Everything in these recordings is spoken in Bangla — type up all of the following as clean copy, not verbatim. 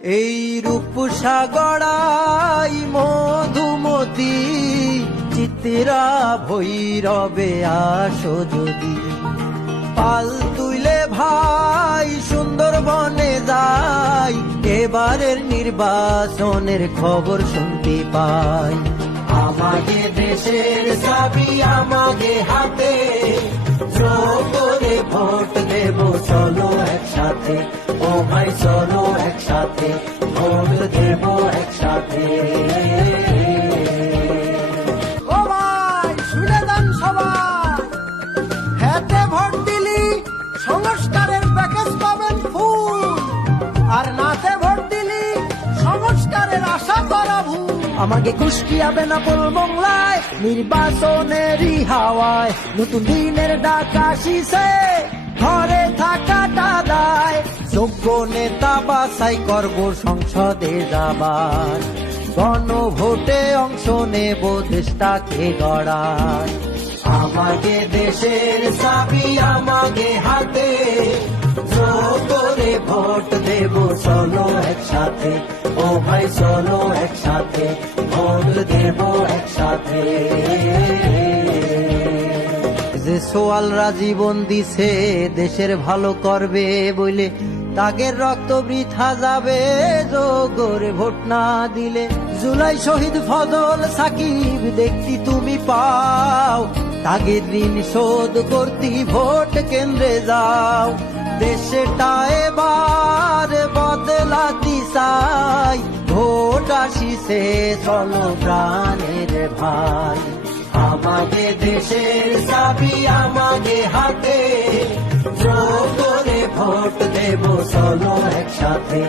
এই রূপসাগরাই মধুমতি চিত্রা ভৈরবে আসো যদি, পাল তুইলে ভাই সুন্দরবনে যাই, এবারের নির্বাচনের খবর শুনতে পাই। আমাকে দেশের চাবি আমাকে হাতে, জোর করে ভোট দেব চলো একসাথে, ও ভাই চলো একসাথে, ভোট দেব একসাথে। ও ভাই শুনে যান সবাই, হাতে ভোট দিলি সংস্কারের প্যাকেজ পাবেন ফুল, আর নাতে ভোট দিলি সংস্কারের আশা করা ভুল। আমাকে কুষ্টিয়া বেনাপোল বাংলায় নির্বাচনেরই হাওয়ায় নতুন দিনের ডাক আসিছে, ঘরে থাকাটা দায়, যোগ্য নেতা বাছাই করব সংসদে যাবার, গণভোটে অংশ নেব দেশটাকে গড়ায়। আমাকে দেশের চাবি আমাকে হাতে, জোর করে ভোট দেব চলো একসাথে, ও ভাই চলো একসাথে, ভোট দেব একসাথে। যে সোয়ালরা জীবন দিছে দেশের ভালো করবে বইলে, তাগের রক্ত বৃথা যাবে যোগরে ভোট না দিলে। জুলাই শহীদ ফজল সাকিব দেখতি তুমি পাও, তাগের ঋণ শোধ করতি ভোট কেন্দ্রে যাও। দেশটা এবার বদলাতি চাই, ভোট আসিছে চলো প্রাণের ভাই। আমাকে দেশের চাবি আমাকে হাতে, জোর করে ভোট দেব চলো একসাথে,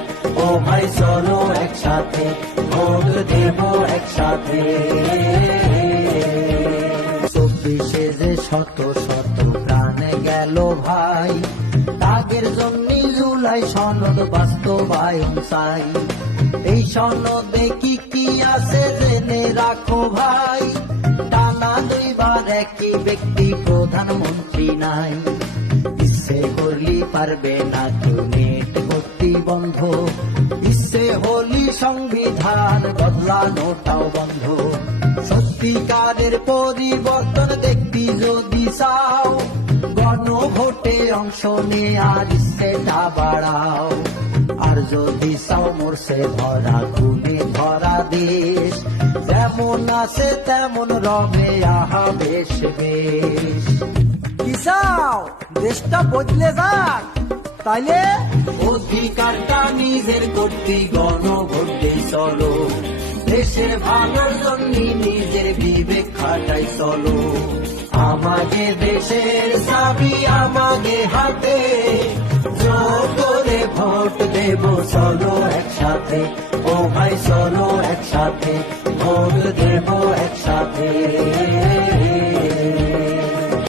ও ভাই চলো একসাথে, ভোট দেব একসাথে। 24-এ যে শত শত প্রাণ গেল ভাই, তাগের জন্য জুলাই সনদ বাস্তবায়ন চাই। এই সনদে কি কি আছে জেনে রাখো ভাই, টানা 2বার একই ব্যক্তি প্রধানমন্ত্রী নাই। ইচ্ছে হলি পারবে না কেউ নেট ভর্তি বন্ধ, ইচ্ছে হলি সংবিধান বদলানোটাও বন্ধ। সত্যিকারের পরিবর্তন দেখতে যদি চাও, গণভোটে অংশ নিয়ে আর ইচ্ছেটা বাড়াও। আর যদি চাও মোরসে ভরা খুলে ভরা দেশ, যেমন আছে তেমন রবে আহা বেশ বেশ। কি চাও দেশটা বদলে যাক, তাইলে অধিকারটা নিজের করতে গণভোটে চলো, দেশের ভালোর জন্য নিজের বিবেক খাটাই চলো। আমাকে দেশের চাবি আমাকে হাতে, জোর করে ভোট দেব চলো একসাথে, ও ভাই চলো একসাথে, ভোট দেব একসাথে।